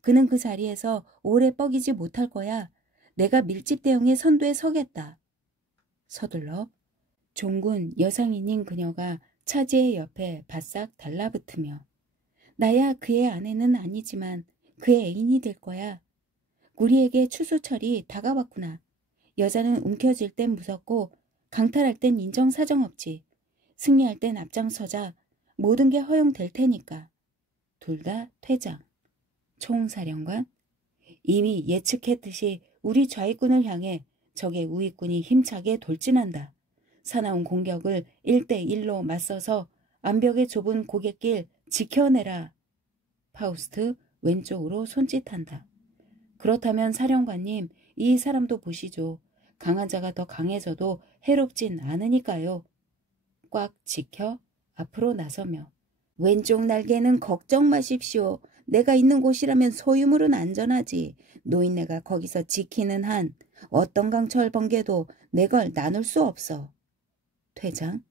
그는 그 자리에서 오래 뻐기지 못할 거야. 내가 밀집 대형의 선두에 서겠다. 서둘러 종군 여상인인 그녀가 차지의 옆에 바싹 달라붙으며 나야 그의 아내는 아니지만 그의 애인이 될 거야. 우리에게 추수철이 다가왔구나. 여자는 움켜쥘 땐 무섭고 강탈할 땐 인정사정 없지. 승리할 땐 앞장서자. 모든 게 허용될 테니까. 둘 다 퇴장. 총사령관, 이미 예측했듯이 우리 좌익군을 향해 적의 우익군이 힘차게 돌진한다. 사나운 공격을 1대1로 맞서서 암벽의 좁은 고갯길 지켜내라. 파우스트 왼쪽으로 손짓한다. 그렇다면 사령관님, 이 사람도 보시죠. 강한 자가 더 강해져도 해롭진 않으니까요. 꽉 지켜 앞으로 나서며 왼쪽 날개는 걱정 마십시오. 내가 있는 곳이라면 소유물은 안전하지. 노인네가 거기서 지키는 한 어떤 강철 번개도 내 걸 나눌 수 없어. 퇴장.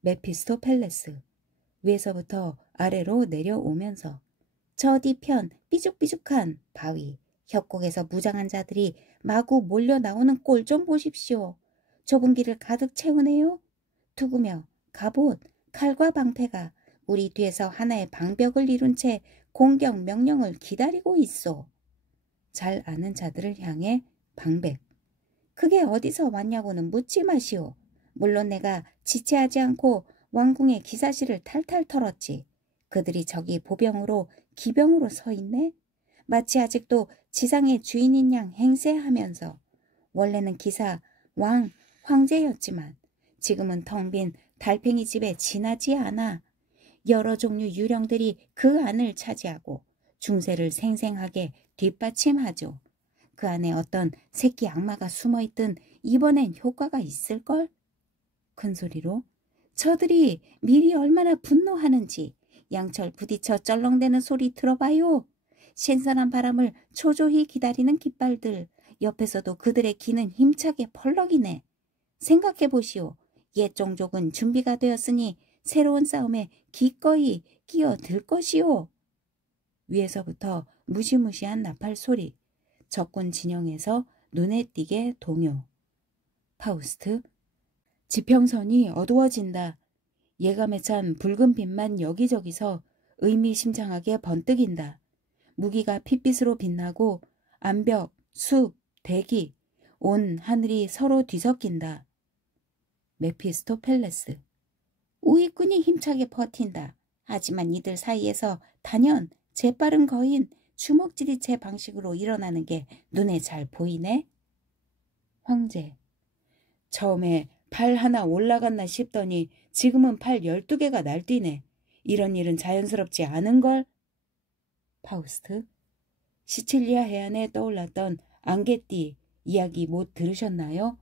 메피스토 펠레스 위에서부터 아래로 내려오면서 저 뒤편 삐죽삐죽한 바위 협곡에서 무장한 자들이 마구 몰려 나오는 꼴 좀 보십시오. 좁은 길을 가득 채우네요. 투구며 갑옷, 칼과 방패가 우리 뒤에서 하나의 방벽을 이룬 채 공격 명령을 기다리고 있어. 잘 아는 자들을 향해 방백. 그게 어디서 왔냐고는 묻지 마시오. 물론 내가 지체하지 않고 왕궁의 기사실을 탈탈 털었지. 그들이 저기 보병으로 기병으로 서 있네. 마치 아직도 지상의 주인인 양 행세하면서. 원래는 기사, 왕, 황제였지만 지금은 텅 빈 달팽이 집에 지나지 않아. 여러 종류 유령들이 그 안을 차지하고 중세를 생생하게 뒷받침하죠. 그 안에 어떤 새끼 악마가 숨어있든 이번엔 효과가 있을걸? 큰 소리로 저들이 미리 얼마나 분노하는지 양철 부딪혀 쩔렁대는 소리 들어봐요. 신선한 바람을 초조히 기다리는 깃발들, 옆에서도 그들의 기는 힘차게 펄럭이네. 생각해보시오. 옛 종족은 준비가 되었으니 새로운 싸움에 기꺼이 끼어들 것이오. 위에서부터 무시무시한 나팔 소리, 적군 진영에서 눈에 띄게 동요. 파우스트, 지평선이 어두워진다. 예감에 찬 붉은 빛만 여기저기서 의미심장하게 번뜩인다. 무기가 핏빛으로 빛나고 암벽, 숲, 대기, 온 하늘이 서로 뒤섞인다. 메피스토펠레스, 우익군이 힘차게 버틴다. 하지만 이들 사이에서 단연 재빠른 거인 주먹질이 방식으로 일어나는 게 눈에 잘 보이네. 황제, 처음에 팔 하나 올라갔나 싶더니 지금은 팔 12개가 날뛰네. 이런 일은 자연스럽지 않은걸? 파우스트, 시칠리아 해안에 떠올랐던 안개띠 이야기 못 들으셨나요?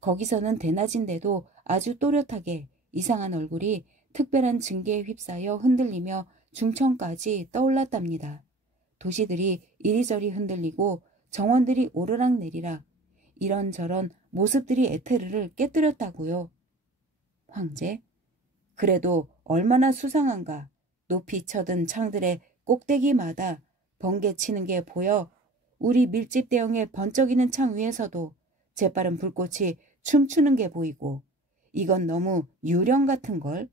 거기서는 대낮인데도 아주 또렷하게 이상한 얼굴이 특별한 징계에 휩싸여 흔들리며 중천까지 떠올랐답니다. 도시들이 이리저리 흔들리고 정원들이 오르락내리락 이런저런 모습들이 에테르를 깨뜨렸다고요. 황제, 그래도 얼마나 수상한가. 높이 쳐든 창들의 꼭대기마다 번개치는 게 보여. 우리 밀집 대형의 번쩍이는 창 위에서도 재빠른 불꽃이 춤추는 게 보이고. 이건 너무 유령 같은걸.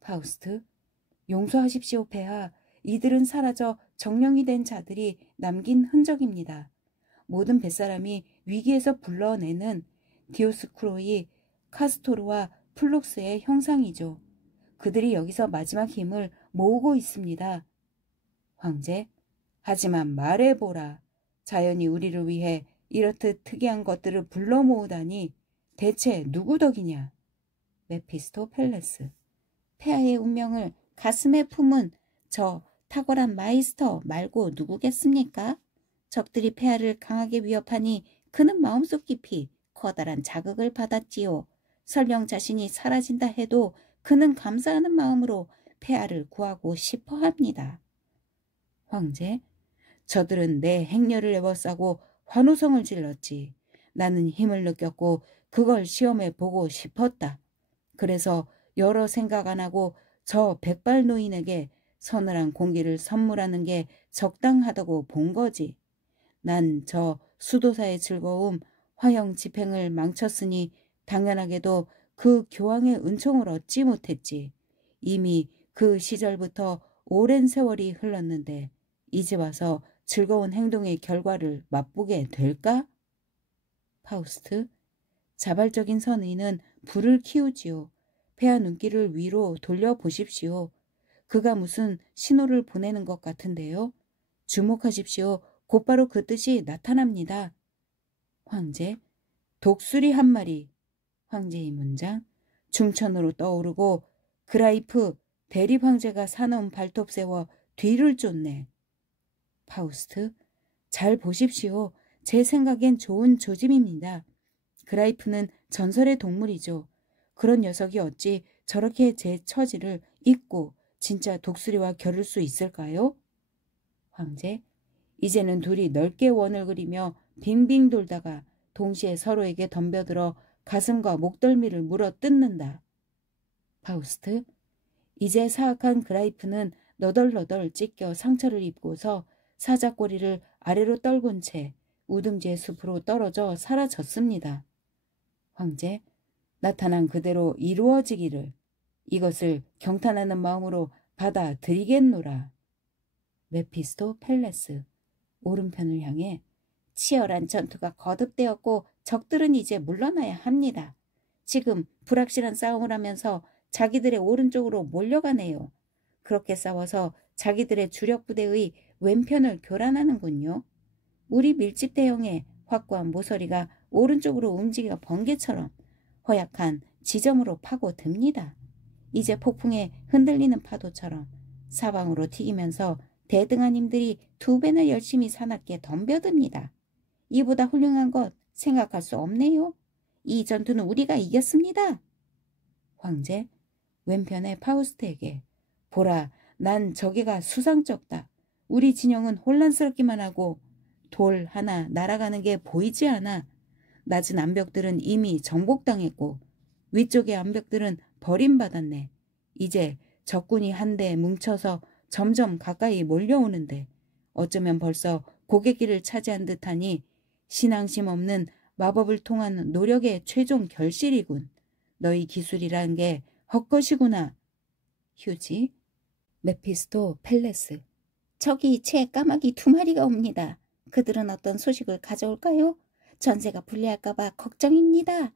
파우스트, 용서하십시오 폐하. 이들은 사라져 정령이 된 자들이 남긴 흔적입니다. 모든 뱃사람이 위기에서 불러내는 디오스쿠로이, 카스토르와 플룩스의 형상이죠. 그들이 여기서 마지막 힘을 모으고 있습니다. 황제, 하지만 말해보라. 자연이 우리를 위해 이렇듯 특이한 것들을 불러 모으다니 대체 누구 덕이냐? 메피스토펠레스, 폐하의 운명을 가슴에 품은 저 탁월한 마이스터 말고 누구겠습니까? 적들이 폐하를 강하게 위협하니 그는 마음속 깊이 커다란 자극을 받았지요. 설령 자신이 사라진다 해도 그는 감사하는 마음으로 폐하를 구하고 싶어 합니다. 황제, 저들은 내 행렬을 에워싸고 환호성을 질렀지. 나는 힘을 느꼈고 그걸 시험해 보고 싶었다. 그래서 여러 생각 안 하고 저 백발 노인에게 서늘한 공기를 선물하는 게 적당하다고 본 거지. 난 저 수도사의 즐거움, 화형 집행을 망쳤으니 당연하게도 그 교황의 은총을 얻지 못했지. 이미 그 시절부터 오랜 세월이 흘렀는데 이제 와서 즐거운 행동의 결과를 맛보게 될까? 파우스트, 자발적인 선의는 불을 키우지요. 폐하 눈길을 위로 돌려보십시오. 그가 무슨 신호를 보내는 것 같은데요. 주목하십시오. 곧바로 그 뜻이 나타납니다. 황제, 독수리 한 마리. 황제의 문장, 중천으로 떠오르고 그라이프 대립 황제가 사나운 발톱 세워 뒤를 쫓네. 파우스트, 잘 보십시오. 제 생각엔 좋은 조짐입니다. 그라이프는 전설의 동물이죠. 그런 녀석이 어찌 저렇게 제 처지를 잊고 진짜 독수리와 겨룰 수 있을까요? 황제, 이제는 둘이 넓게 원을 그리며 빙빙 돌다가 동시에 서로에게 덤벼들어 가슴과 목덜미를 물어 뜯는다. 파우스트, 이제 사악한 그라이프는 너덜너덜 찢겨 상처를 입고서 사자꼬리를 아래로 떨군 채 우등지의 숲으로 떨어져 사라졌습니다. 황제, 나타난 그대로 이루어지기를. 이것을 경탄하는 마음으로 받아들이겠노라. 메피스토펠레스, 오른편을 향해 치열한 전투가 거듭되었고 적들은 이제 물러나야 합니다. 지금 불확실한 싸움을 하면서 자기들의 오른쪽으로 몰려가네요. 그렇게 싸워서 자기들의 주력 부대의 왼편을 교란하는군요. 우리 밀집 대형의 확고한 모서리가 오른쪽으로 움직여 번개처럼 허약한 지점으로 파고듭니다. 이제 폭풍에 흔들리는 파도처럼 사방으로 튀기면서 대등한 힘들이 2배나 열심히 사납게 덤벼듭니다. 이보다 훌륭한 것 생각할 수 없네요. 이 전투는 우리가 이겼습니다. 황제, 왼편의 파우스트에게 보라, 난 저게가 수상쩍다. 우리 진영은 혼란스럽기만 하고 돌 하나 날아가는 게 보이지 않아. 낮은 암벽들은 이미 정복당했고 위쪽의 암벽들은 버림받았네. 이제 적군이 한데 뭉쳐서 점점 가까이 몰려오는데 어쩌면 벌써 고갯길을 차지한 듯하니 신앙심 없는 마법을 통한 노력의 최종 결실이군. 너희 기술이란 게 헛것이구나. 휴지, 메피스토 펠레스. 저기 제 까마귀 2마리가 옵니다. 그들은 어떤 소식을 가져올까요? 전세가 불리할까봐 걱정입니다.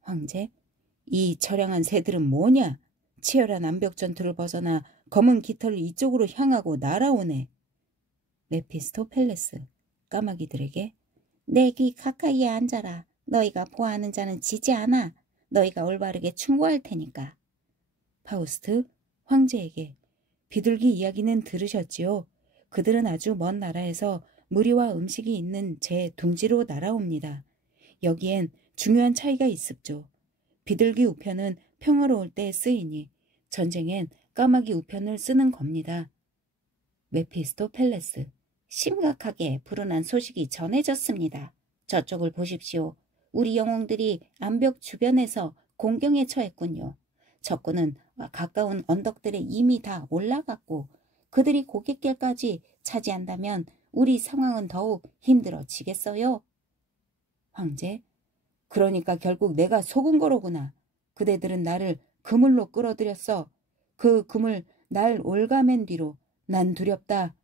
황제, 이 처량한 새들은 뭐냐? 치열한 암벽 전투를 벗어나 검은 깃털을 이쪽으로 향하고 날아오네. 메피스토 펠레스, 까마귀들에게 내 귀 가까이에 앉아라. 너희가 보아하는 자는 지지 않아. 너희가 올바르게 충고할 테니까. 파우스트, 황제에게 비둘기 이야기는 들으셨지요? 그들은 아주 먼 나라에서 무리와 음식이 있는 제 둥지로 날아옵니다. 여기엔 중요한 차이가 있습죠. 비둘기 우편은 평화로울 때 쓰이니 전쟁엔 까마귀 우편을 쓰는 겁니다. 메피스토 펠레스, 심각하게 불운한 소식이 전해졌습니다. 저쪽을 보십시오. 우리 영웅들이 암벽 주변에서 공경에 처했군요. 적군은 가까운 언덕들에 이미 다 올라갔고 그들이 고갯길까지 차지한다면 우리 상황은 더욱 힘들어지겠어요. 황제, 그러니까 결국 내가 속은 거로구나. 그대들은 나를 그물로 끌어들였어. 그 그물 날 올가맨 뒤로 난 두렵다.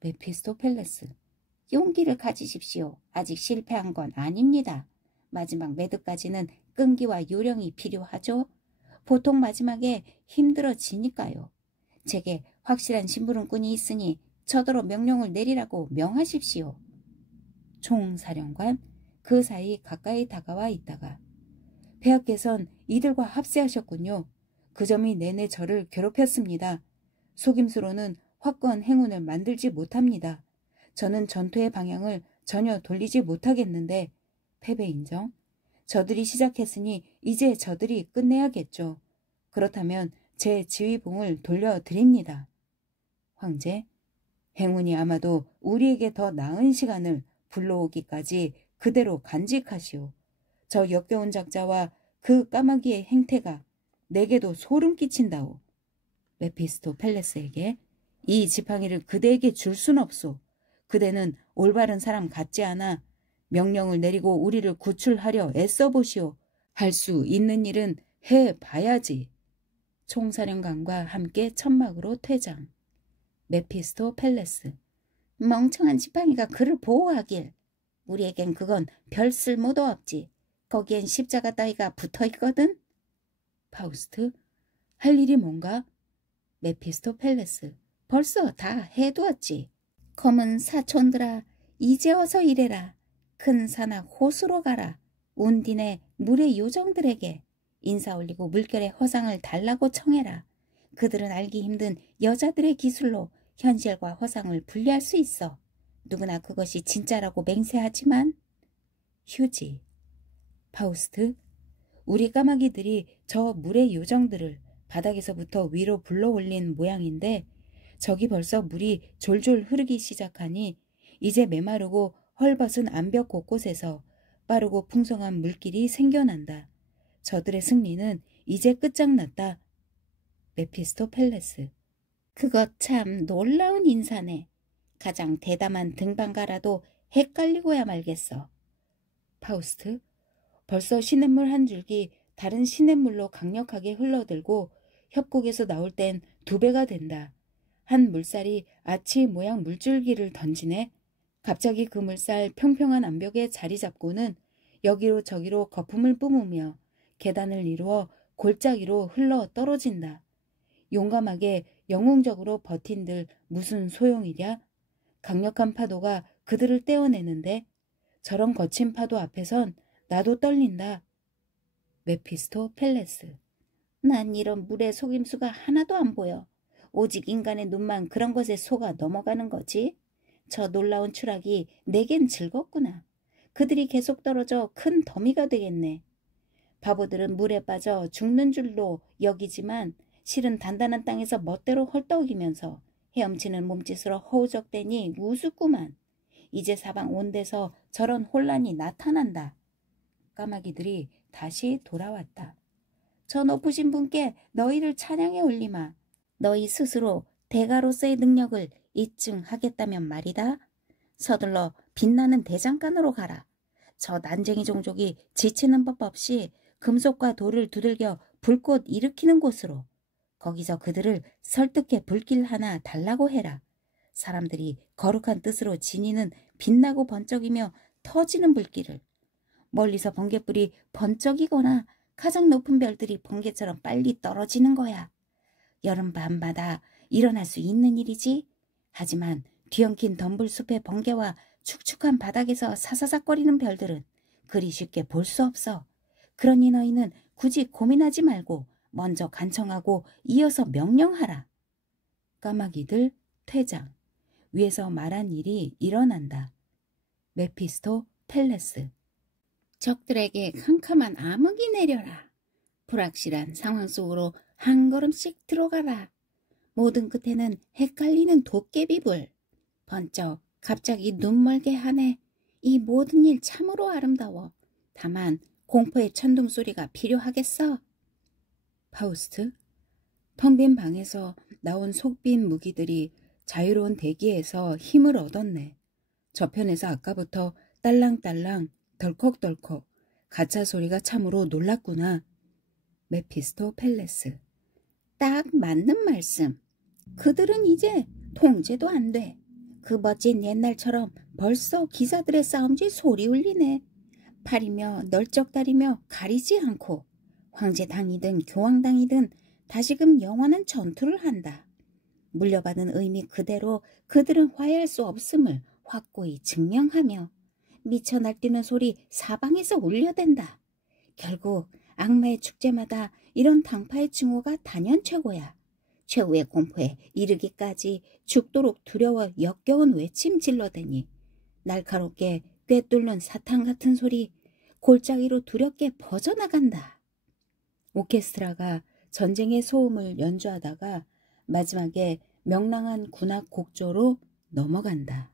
메피스토 펠레스, 용기를 가지십시오. 아직 실패한 건 아닙니다. 마지막 매듭까지는 끈기와 요령이 필요하죠. 보통 마지막에 힘들어지니까요. 제게 확실한 심부름꾼이 있으니 저더러 명령을 내리라고 명하십시오. 총사령관, 그 사이 가까이 다가와 있다가 폐하께선 이들과 합세하셨군요. 그 점이 내내 저를 괴롭혔습니다. 속임수로는 확고한 행운을 만들지 못합니다. 저는 전투의 방향을 전혀 돌리지 못하겠는데 패배 인정? 저들이 시작했으니 이제 저들이 끝내야겠죠. 그렇다면 제 지휘봉을 돌려드립니다. 황제, 행운이 아마도 우리에게 더 나은 시간을 불러오기까지 그대로 간직하시오. 저 역겨운 작자와 그 까마귀의 행태가 내게도 소름 끼친다오. 메피스토 펠레스에게 이 지팡이를 그대에게 줄 순 없소. 그대는 올바른 사람 같지 않아. 명령을 내리고 우리를 구출하려 애써보시오. 할 수 있는 일은 해봐야지. 총사령관과 함께 천막으로 퇴장. 메피스토 펠레스, 멍청한 지팡이가 그를 보호하길. 우리에겐 그건 별 쓸모도 없지. 거기엔 십자가 따위가 붙어있거든. 파우스트, 할 일이 뭔가? 메피스토 펠레스, 벌써 다 해두었지. 검은 사촌들아, 이제 어서 일해라. 큰 산악 호수로 가라. 온딘의 물의 요정들에게 인사 올리고 물결의 허상을 달라고 청해라. 그들은 알기 힘든 여자들의 기술로 현실과 허상을 분리할 수 있어. 누구나 그것이 진짜라고 맹세하지만. 휴지, 파우스트, 우리 까마귀들이 저 물의 요정들을 바닥에서부터 위로 불러올린 모양인데 저기 벌써 물이 졸졸 흐르기 시작하니 이제 메마르고 헐벗은 암벽 곳곳에서 빠르고 풍성한 물길이 생겨난다. 저들의 승리는 이제 끝장났다. 메피스토 펠레스, 그것 참 놀라운 인사네. 가장 대담한 등반가라도 헷갈리고야 말겠어. 파우스트, 벌써 시냇물 한 줄기 다른 시냇물로 강력하게 흘러들고 협곡에서 나올 땐 2배가 된다. 한 물살이 아치 모양 물줄기를 던지네. 갑자기 그 물살 평평한 암벽에 자리 잡고는 여기로 저기로 거품을 뿜으며 계단을 이루어 골짜기로 흘러 떨어진다. 용감하게 영웅적으로 버틴들 무슨 소용이랴? 강력한 파도가 그들을 떼어내는데 저런 거친 파도 앞에선 나도 떨린다. 메피스토 펠레스. 난 이런 물의 속임수가 하나도 안 보여. 오직 인간의 눈만 그런 것에 속아 넘어가는 거지. 저 놀라운 추락이 내겐 즐겁구나. 그들이 계속 떨어져 큰 더미가 되겠네. 바보들은 물에 빠져 죽는 줄로 여기지만 실은 단단한 땅에서 멋대로 헐떡이면서 헤엄치는 몸짓으로 허우적대니 우습구만. 이제 사방 온데서 저런 혼란이 나타난다. 까마귀들이 다시 돌아왔다. 저 높으신 분께 너희를 찬양해 올리마. 너희 스스로 대가로서의 능력을 입증하겠다면 말이다. 서둘러 빛나는 대장간으로 가라. 저 난쟁이 종족이 지치는 법 없이 금속과 돌을 두들겨 불꽃 일으키는 곳으로. 거기서 그들을 설득해 불길 하나 달라고 해라. 사람들이 거룩한 뜻으로 지니는 빛나고 번쩍이며 터지는 불길을. 멀리서 번갯불이 번쩍이거나 가장 높은 별들이 번개처럼 빨리 떨어지는 거야. 여름 밤마다 일어날 수 있는 일이지. 하지만 뒤엉킨 덤불숲의 번개와 축축한 바닥에서 사사삭거리는 별들은 그리 쉽게 볼 수 없어. 그러니 너희는 굳이 고민하지 말고 먼저 간청하고 이어서 명령하라. 까마귀들 퇴장. 위에서 말한 일이 일어난다. 메피스토 펠레스. 적들에게 캄캄한 암흑이 내려라. 불확실한 상황 속으로 한 걸음씩 들어가라. 모든 끝에는 헷갈리는 도깨비불. 번쩍 갑자기 눈멀게 하네. 이 모든 일 참으로 아름다워. 다만 공포의 천둥 소리가 필요하겠어. 파우스트. 텅 빈 방에서 나온 속빈 무기들이 자유로운 대기에서 힘을 얻었네. 저편에서 아까부터 딸랑딸랑 덜컥덜컥 가차 소리가 참으로 놀랐구나. 메피스토 펠레스. 딱 맞는 말씀. 그들은 이제 통제도 안 돼. 그 멋진 옛날처럼 벌써 기사들의 싸움질 소리 울리네. 팔이며 널쩍다리며 가리지 않고 황제당이든 교황당이든 다시금 영원한 전투를 한다. 물려받은 의미 그대로 그들은 화해할 수 없음을 확고히 증명하며 미쳐 날뛰는 소리 사방에서 울려댄다. 결국 악마의 축제마다 이런 당파의 증오가 단연 최고야. 최후의 공포에 이르기까지 죽도록 두려워 역겨운 외침 질러대니 날카롭게 꿰뚫는 사탕 같은 소리 골짜기로 두렵게 퍼져나간다. 오케스트라가 전쟁의 소음을 연주하다가 마지막에 명랑한 군악 곡조로 넘어간다.